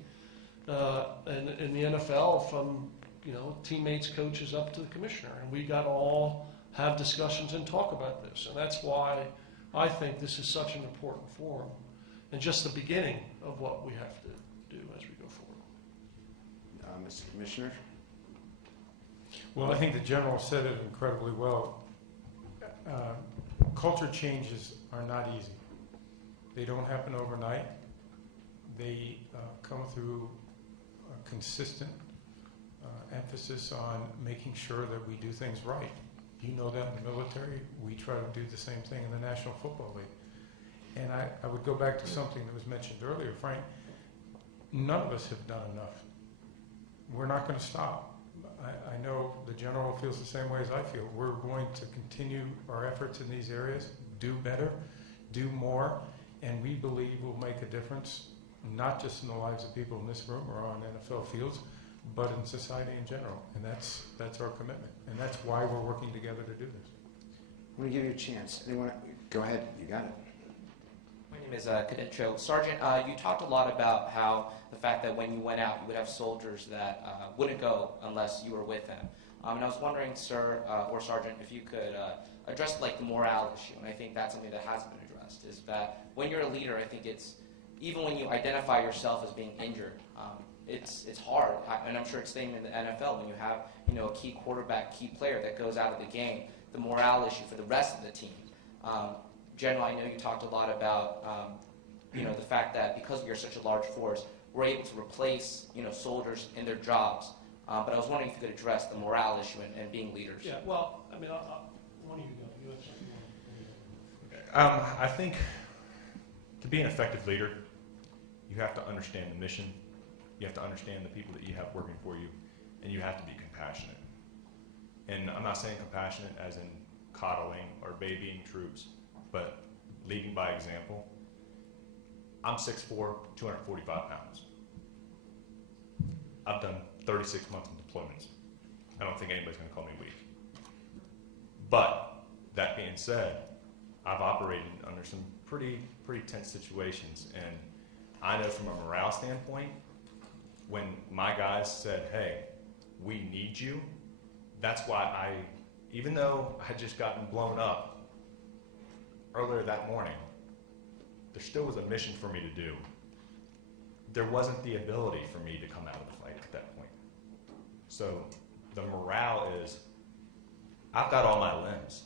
And in the NFL, from, you know, teammates, coaches, up to the commissioner. And we got to all have discussions and talk about this. And that's why I think this is such an important forum. And just the beginning of what we have to do as we go forward. Mr. Commissioner? Well, I think the General said it incredibly well. Culture changes are not easy. They don't happen overnight. they come through a consistent emphasis on making sure that we do things right. You know that in the military, we try to do the same thing in the National Football League. And I would go back to something that was mentioned earlier, Frank. None of us have done enough. We're not going to stop. I know the general feels the same way as I feel. We're going to continue our efforts in these areas, do better, do more, and we believe we'll make a difference, not just in the lives of people in this room or on NFL fields, but in society in general. And that's our commitment. And that's why we're working together to do this. I'm going to give you a chance. Anyone? Go ahead. You got it. My name is Cadet Cho. Sergeant, you talked a lot about how the fact that when you went out, you would have soldiers that wouldn't go unless you were with them. And I was wondering, sir, or Sergeant, if you could address like the morale issue. And I think that's something that hasn't been addressed, is that when you're a leader, I think it's, even when you identify yourself as being injured, it's hard, and I'm sure it's the same in the NFL when you have a key quarterback, key player that goes out of the game, the morale issue for the rest of the team. General, I know you talked a lot about the fact that because we are such a large force, we're able to replace soldiers in their jobs. But I was wondering if you could address the morale issue and being leaders. Yeah, well, I mean, one of you go. You have something you want to I think to be an effective leader, you have to understand the mission, you have to understand the people that you have working for you, and you have to be compassionate. And I'm not saying compassionate as in coddling or babying troops, but leading by example. I'm 6'4", 245 pounds. I've done 36 months of deployments. I don't think anybody's going to call me weak. But that being said, I've operated under some pretty tense situations, and I know from a morale standpoint, when my guys said, hey, we need you, that's why even though I had just gotten blown up earlier that morning, there still was a mission for me to do. There wasn't the ability for me to come out of the fight at that point. So the morale is, I've got all my limbs.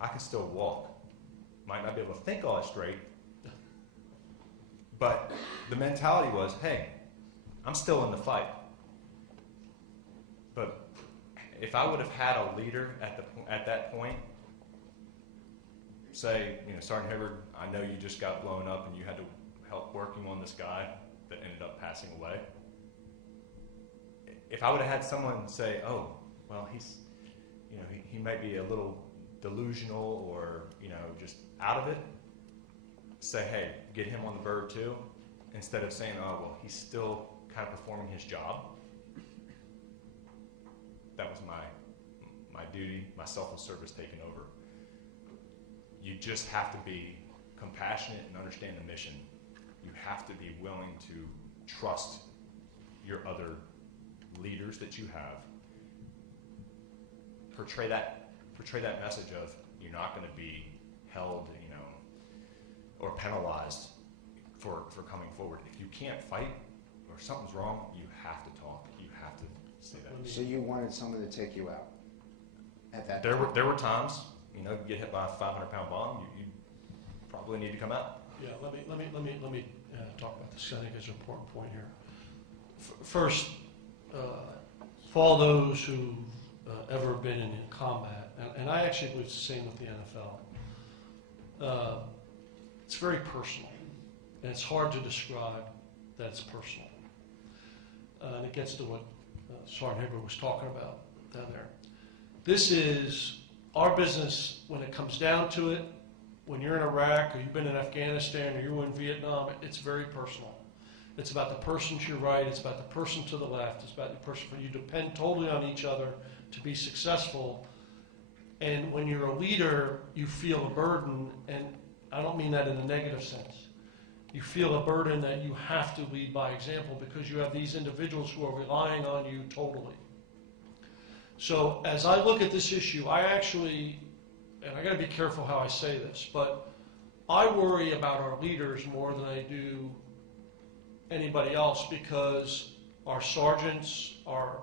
I can still walk. Might not be able to think all that straight, but the mentality was, hey, I'm still in the fight. But if I would have had a leader at that point, say, Sergeant Hibbard, I know you just got blown up and you had to help working on this guy that ended up passing away. If I would have had someone say, oh, well, he's, he might be a little delusional or, just out of it, say, hey, get him on the bird too, instead of saying, oh, well, he's still kind of performing his job. That was my duty, my selfless service taking over. You just have to be compassionate and understand the mission. You have to be willing to trust your other leaders that you have. Portray that message of you're not going to be held, or penalized for coming forward. If you can't fight or something's wrong, you have to talk. You have to say that. So you wanted someone to take you out at that There time? were times, you get hit by a 500-pound bomb, you probably need to come out. Yeah, let me talk about this. I think it's an important point here. First, for all those who've ever been in combat, and I actually believe it's the same with the NFL, it's very personal, and it's hard to describe that it's personal. And it gets to what Sergeant Hibbert was talking about down there. This is our business when it comes down to it. When you're in Iraq or you've been in Afghanistan or you're in Vietnam, it's very personal. It's about the person to your right. It's about the person to the left. It's about the person. You depend totally on each other to be successful. And when you're a leader, you feel a burden, and I don't mean that in a negative sense. You feel a burden that you have to lead by example because you have these individuals who are relying on you totally. So as I look at this issue, I actually, and I got to be careful how I say this, but I worry about our leaders more than I do anybody else because our sergeants, our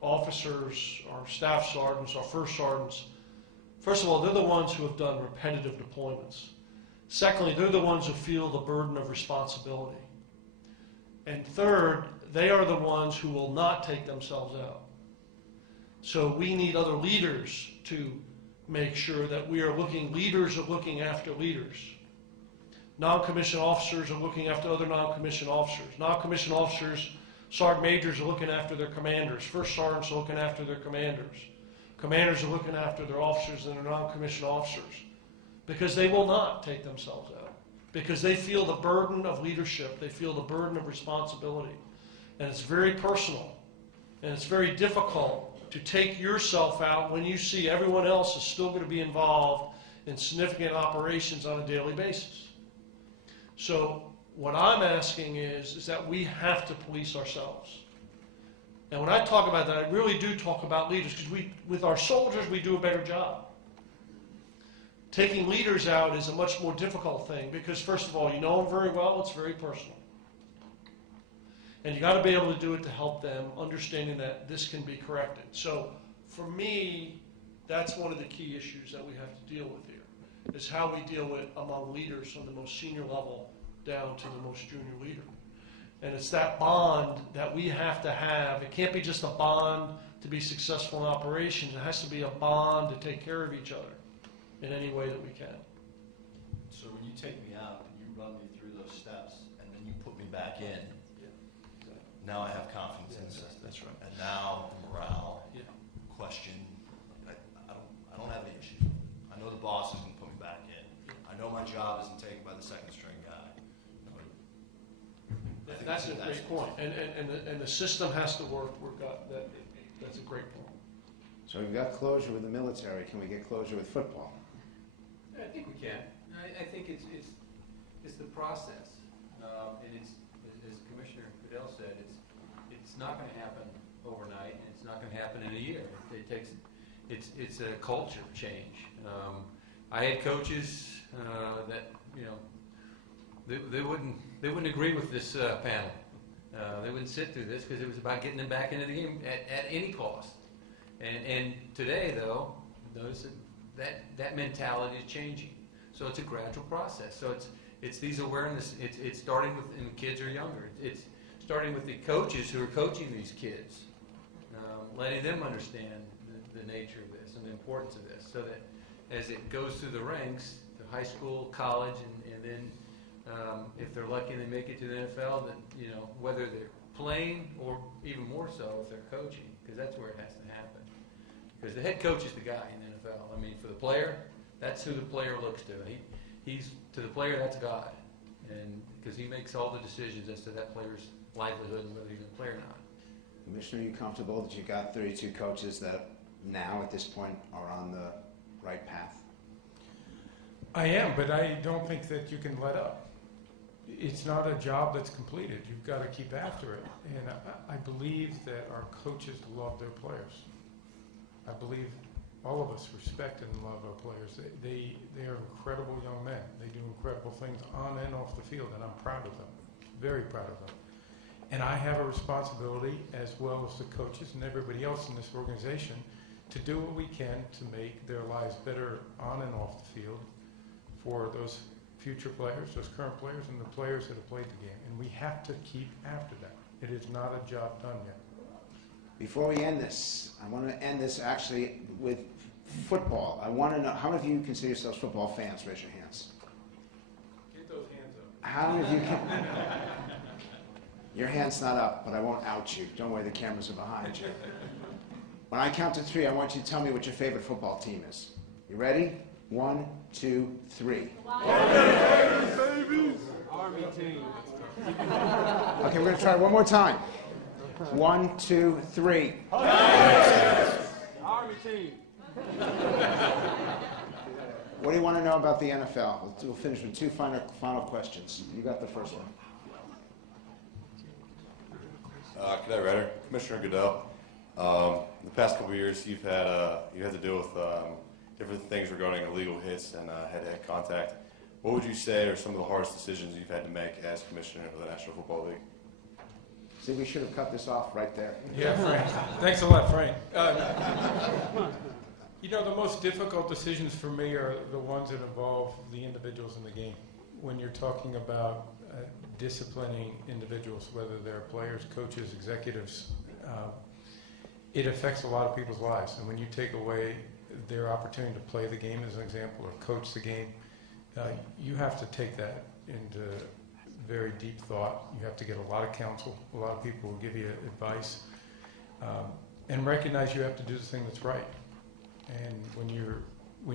officers, our staff sergeants, our first sergeants, first of all, they're the ones who have done repetitive deployments. Secondly, they're the ones who feel the burden of responsibility. And third, they are the ones who will not take themselves out. So we need other leaders to make sure that leaders are looking after leaders. Non-commissioned officers are looking after other non-commissioned officers. Non-commissioned officers, sergeant majors are looking after their commanders. First sergeants are looking after their commanders. Commanders are looking after their officers and their non-commissioned officers, because they will not take themselves out, because they feel the burden of leadership. They feel the burden of responsibility. And it's very personal, and it's very difficult to take yourself out when you see everyone else is still going to be involved in significant operations on a daily basis. So what I'm asking is that we have to police ourselves. And when I talk about that, I really do talk about leaders, because with our soldiers, we do a better job. Taking leaders out is a much more difficult thing, because first of all, you know them very well, it's very personal. And you got to be able to do it to help them, understanding that this can be corrected. So for me, that's one of the key issues that we have to deal with here, is how we deal with among leaders from the most senior level down to the most junior leader. And it's that bond that we have to have. It can't be just a bond to be successful in operations. It has to be a bond to take care of each other in any way that we can. So when you take me out and you run me through those steps and then you put me back in, now I have confidence in the system. That's right. And now the morale question, I don't have any issue. I know the boss is going to put me back in. I know my job isn't taken by the second string guy. That's a great point. And the system has to work. That's a great point. So we've got closure with the military. Can we get closure with football? I think we can. I think it's the process, and it's, as Commissioner Goodell said, it's not going to happen overnight, and it's not going to happen in a year. It takes it's a culture change. I had coaches that they wouldn't agree with this panel. They wouldn't sit through this because it was about getting them back into the game at any cost. And today, though, notice that mentality is changing. So it's a gradual process. So it's these awareness. It's starting with when kids are younger. It's starting with the coaches who are coaching these kids, letting them understand the nature of this and the importance of this, so that as it goes through the ranks, to high school, college, and then if they're lucky and they make it to the NFL, that whether they're playing or even more so if they're coaching, because that's where it has to happen. Because the head coach is the guy in the NFL. I mean, for the player, that's who the player looks to. He's to the player, that's God, and because he makes all the decisions as to that player's livelihood and whether he's going to play or not. Commissioner, are you comfortable that you got 32 coaches that now at this point are on the right path? I am, but I don't think that you can let up. It's not a job that's completed. You've got to keep after it. And I believe that our coaches love their players. I believe all of us respect and love our players. They are incredible young men. They do incredible things on and off the field, and I'm proud of them, very proud of them. And I have a responsibility, as well as the coaches and everybody else in this organization, to do what we can to make their lives better on and off the field for those future players, those current players, and the players that have played the game. And we have to keep after that. It is not a job done yet. Before we end this, I want to end this actually with football. I want to know, how many of you consider yourselves football fans? Raise your hands. Get those hands up. How many of you can... Your hand's not up, but I won't out you. Don't worry, the cameras are behind you. When I count to 3, I want you to tell me what your favorite football team is. You ready? 1, 2, 3. Army team. Okay, we're going to try it one more time. 1, 2, 3. Army team. What do you want to know about the NFL? We'll finish with 2 final questions. You got the first one. G'day, Ryder. Commissioner Goodell. The past couple of years, you had to deal with different things regarding illegal hits and head-to-head contact. What would you say are some of the hardest decisions you've had to make as commissioner of the National Football League? See, we should have cut this off right there. Yeah, Frank. Thanks a lot, Frank. The most difficult decisions for me are the ones that involve the individuals in the game. When you're talking about disciplining individuals, whether they're players, coaches, executives, it affects a lot of people's lives. And when you take away their opportunity to play the game, as an example, or coach the game, you have to take that into very deep thought. You have to get a lot of counsel. A lot of people will give you advice. And recognize you have to do the thing that's right. And when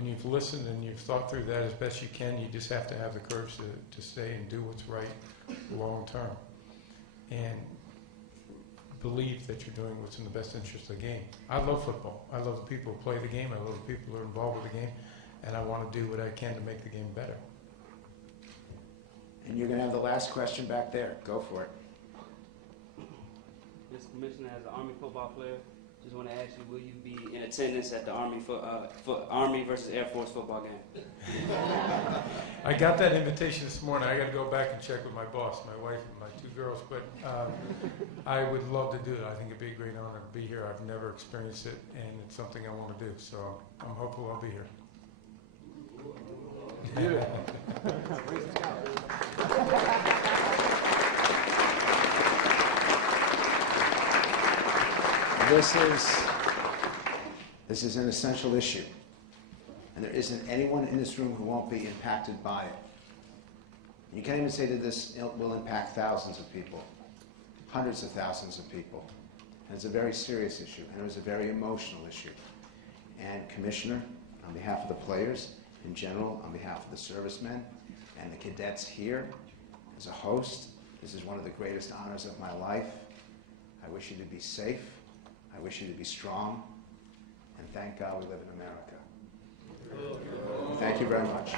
you've listened and you've thought through that as best you can, you just have to have the courage to stay and do what's right long term. And believe that you're doing what's in the best interest of the game. I love football. I love the people who play the game. I love the people who are involved with the game. And I want to do what I can to make the game better. And you're going to have the last question back there. Go for it. Mr. Commissioner, as an Army football player, just want to ask you, will you be in attendance at the Army versus Air Force football game? I got that invitation this morning. I got to go back and check with my boss, my wife, and my two girls. But I would love to do it. I think it'd be a great honor to be here. I've never experienced it, and it's something I want to do. So I'm hopeful I'll be here. This is an essential issue, and there isn't anyone in this room who won't be impacted by it. You can't even say that this will impact thousands of people, hundreds of thousands of people. And it's a very serious issue, and it was a very emotional issue. And Commissioner, on behalf of the players, in general, on behalf of the servicemen and the cadets here, as a host, this is one of the greatest honors of my life. I wish you to be safe. I wish you to be strong. And thank God we live in America. Thank you very much.